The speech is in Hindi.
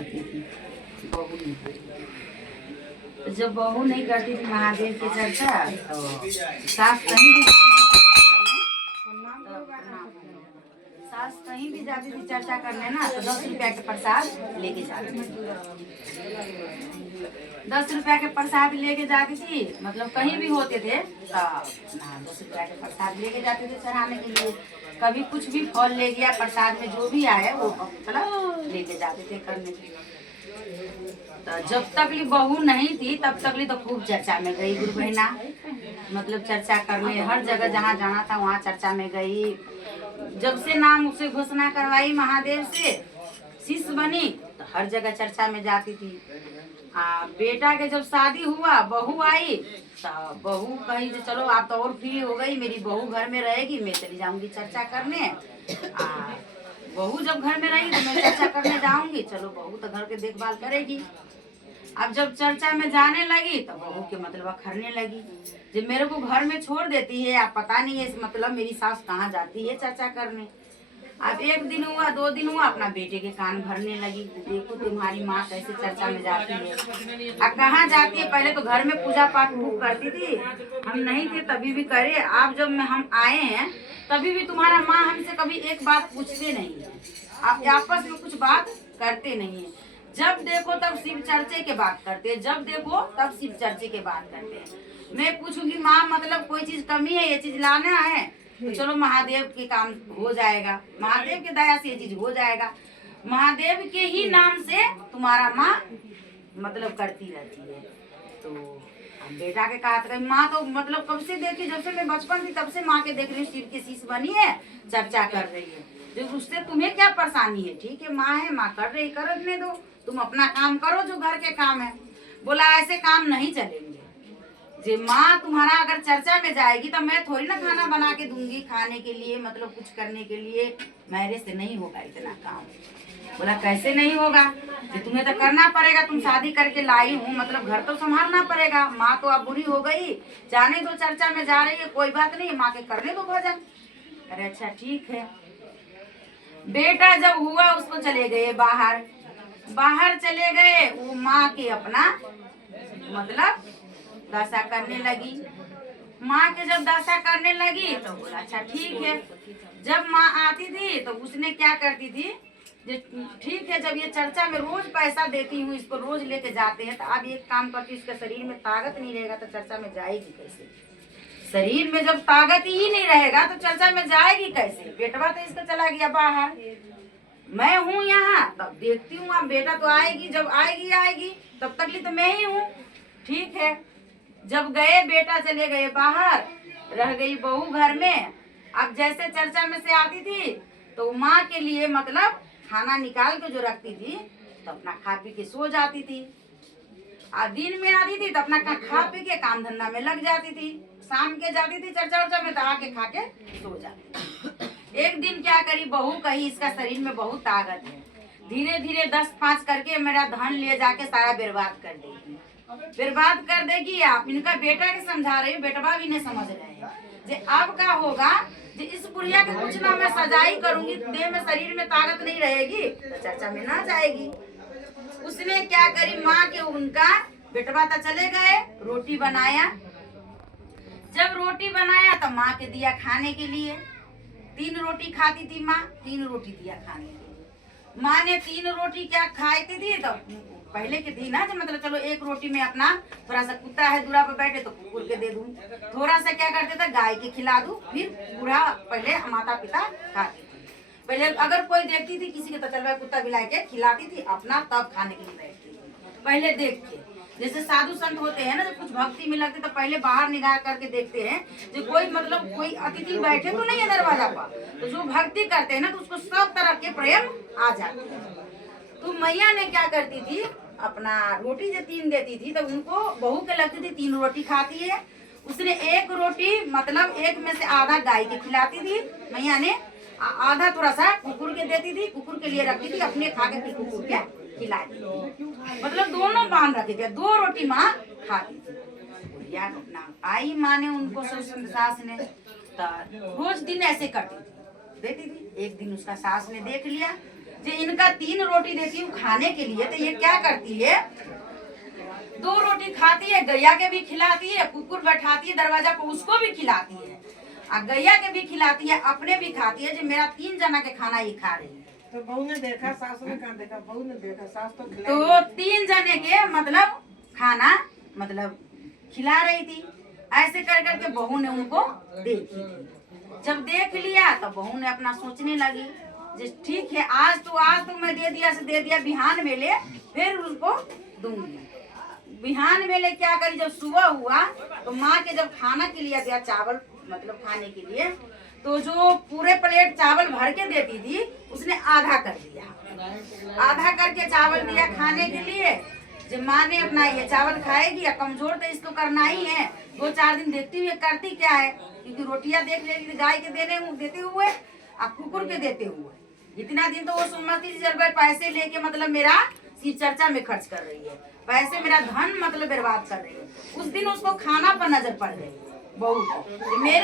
करती थी, बहू नहीं। तो जब बहू नहीं करती थी महादेव की चर्चा, तो सास कहीं भी सास कहीं भी जाती थी चर्चा करने ना, तो 10 रुपया के प्रसाद लेके जाती थी। 10 रुपया के प्रसाद लेके जाती थी, मतलब कहीं भी होते थे तो 10 रुपया के प्रसाद लेके जाते थे चढ़ाने के लिए। कभी कुछ भी फल ले गया, प्रसाद में जो भी आए वो मतलब लेके जाते थे करने के लिए। तो जब तक ली बहू नहीं थी तब तक ली तो खूब चर्चा में गई गुरु बहना, मतलब चर्चा करने हर जगह जहाँ जाना था वहाँ चर्चा में गई। जब से नाम उसे घोषणा करवाई महादेव से, शिष्य बनी, तो हर जगह चर्चा में जाती थी। बेटा के जब शादी हुआ, बहू आई, तो बहू कही जो चलो आप तो और फ्री हो गई, मेरी बहू घर में रहेगी, मैं चली जाऊंगी चर्चा करने। बहू जब घर में रहेगी तो मैं चर्चा करने जाऊंगी, चलो बहू तो घर के देखभाल करेगी। अब जब चर्चा में जाने लगी तो बहू के मतलब खरने लगी, जब मेरे को घर में छोड़ देती है, आप पता नहीं है मतलब मेरी सास कहाँ जाती है चर्चा करने। अब 1 दिन हुआ, 2 दिन हुआ, अपना बेटे के कान भरने लगी, देखो तुम्हारी माँ कैसे चर्चा में जाती है। अब कहाँ जाती है, पहले तो घर में पूजा पाठ खूब करती थी, हम नहीं थे तभी भी करे। आप जब हम आए हैं तभी भी तुम्हारा माँ हमसे कभी एक बात पूछते नहीं है, आप आपस में कुछ बात करते नहीं है। जब देखो तब शिव चर्चे के बात करते हैं, जब देखो तब शिव चर्चे के बात करते हैं। मैं पूछूंगी माँ मतलब कोई चीज कमी है, ये चीज लाना है, तो चलो महादेव के काम हो जाएगा, महादेव के दया से ये चीज हो जाएगा। महादेव के ही नाम से तुम्हारा माँ मतलब करती रहती है। तो बेटा के कहा था माँ तो मतलब कब से देखी, जब से मैं बचपन थी तब से माँ के देख रही हूँ, शिव के शिष्य बनी है, चर्चा कर रही है, जो उससे तुम्हें क्या परेशानी है। ठीक है माँ है, माँ कर रही, करने दो, तुम अपना काम करो जो घर के काम है। बोला ऐसे काम नहीं चलेंगे, जे माँ तुम्हारा अगर चर्चा में जाएगी तो मैं थोड़ी ना खाना बना के दूंगी खाने के लिए, मतलब कुछ करने के लिए, मेरे से नहीं होगा इतना काम। बोला कैसे नहीं होगा, तुम्हें तो करना पड़ेगा, तुम शादी करके लाई हूँ, मतलब घर तो संभालना पड़ेगा। माँ तो अब बुरी हो गई, जाने दो चर्चा में जा रही है, कोई बात नहीं, माँ के करने दो भजन। अरे अच्छा ठीक है। बेटा जब हुआ उसको चले गए बाहर, बाहर चले गए, वो माँ के अपना मतलब दशा करने लगी। माँ के जब दशा करने लगी तो बोला अच्छा ठीक है। जब माँ आती थी तो उसने क्या करती थी, ठीक है जब ये चर्चा में रोज पैसा देती हूँ, इसको रोज लेके जाते हैं, तो अब एक काम करती, इसके शरीर में ताकत नहीं रहेगा तो चर्चा में जाएगी कैसे। शरीर में जब ताकत ही नहीं रहेगा तो चर्चा में जाएगी कैसे। बेटवा तो इसका चला गया बाहर, मैं हूँ यहाँ, तब देखती हूँ अब बेटा तो आएगी, जब आएगी आएगी, तब तक तो मैं ही हूँ। ठीक है, जब गए बेटा चले गए बाहर, रह गई बहू घर में। अब जैसे चर्चा में से आती थी तो माँ के लिए मतलब खाना निकाल के जो रखती थी तो अपना खा पी के सो जाती थी। दिन में आती थी तो अपना खा पी के काम धंधा में लग जाती थी, शाम के जाती थी चर्चा उर्चा में तो आके खा के सो जाती। एक दिन क्या करी बहू, कही इसका शरीर में बहुत ताकत है, धीरे धीरे 10-5 करके मेरा धन ले जाके सारा बर्बाद कर देगी, बर्बाद कर देगी। आप इनका बेटा के समझा रही हूँ, बेटवा भी नहीं समझ रहे हैं जे अब क्या होगा, जे इस बुढ़िया के कुछ ना मैं सजाई करूंगी, देह में शरीर में ताकत नहीं रहेगी तो चर्चा में ना जाएगी। उसने क्या करी, माँ के उनका बेटवा तो चले गए, रोटी बनाया। जब रोटी बनाया तो माँ के दिया खाने के लिए, 3 रोटी खाती थी माँ, 3 रोटी दिया खाने के लिए। माँ ने 3 रोटी क्या खाती थी, तो पहले के थी ना, तो मतलब चलो 1 रोटी में अपना थोड़ा सा कुत्ता है दूरा पर बैठे तो कुकुर के दे दूं, थोड़ा सा क्या करते थे गाय के खिला दूं, फिर बूढ़ा पहले माता पिता खाते थे। पहले अगर कोई देखती थी किसी के तो चल कुत्ता बिला के खिलाती थी अपना, तब खाने के लिए बैठती थी। पहले देख के जैसे साधु संत होते हैं ना, जब कुछ भक्ति में लगते तो पहले बाहर निगाह करके देखते हैं जो कोई मतलब कोई अतिथि बैठे तो नहीं है दरवाजा पर, तो जो भक्ति करते हैं ना तो उसको सब तरह के प्रेम आ जाते हैं। तो मैया ने क्या करती थी, अपना रोटी जो 3 देती थी तो उनको बहू के लगती थी 3 रोटी खाती है, उसने 1 रोटी मतलब 1 में से आधा गाय के खिलाती थी मैया ने, आधा थोड़ा सा कुकुर के देती थी, कुकुर के लिए रखती थी, अपने खा के फिर कुकुर के खिलाती थी, मतलब दोनों बांध रखी थी, 2 रोटी माँ खाती थी। यार अपना आई माँ ने उनको सास ने तो रोज दिन ऐसे करती थी, देती थी। एक दिन उसका सास ने देख लिया, जो इनका 3 रोटी देती हूँ खाने के लिए, तो ये क्या करती है, 2 रोटी खाती है, गैया के भी खिलाती है, कुकुर बैठाती है दरवाजा पर उसको भी खिलाती है, और गैया के भी खिलाती है, अपने भी खाती है। जो मेरा 3 जना के खाना ये खा रही है। तो बहू ने देखा, सास ने कहाँ देखा, बहू ने देखा, सास तो तो 3 जने के मतलब खाना मतलब खिला रही थी। ऐसे कर करके बहू ने उनको देखी थी। जब देख लिया तो बहू ने अपना सोचने लगी, ठीक है आज तो मैं दे दिया, बिहान में ले फिर उनको दूंगी। बिहान में ले क्या करी, जब सुबह हुआ तो माँ के जब खाना के लिए दिया चावल मतलब खाने के लिए, तो जो पूरे प्लेट चावल भर के देती थी उसने आधा कर दिया, आधा करके चावल दिया खाने के लिए। जब माँ ने अपना ये चावल खाएगी या कमजोर तो इसको करना ही है, 2-4 दिन देखती हुई करती क्या है, क्योंकि रोटियां देख लेगी गाय के देते हुए और कुकुर के देते हुए। इतना दिन तो वो सुमती चल पैसे लेके मतलब मेरा शिव चर्चा में खर्च कर रही है, पैसे मेरा धन मतलब बर्बाद कर रही है। उस दिन उसको खाना पर नजर पड़ गई बहू को। मेरे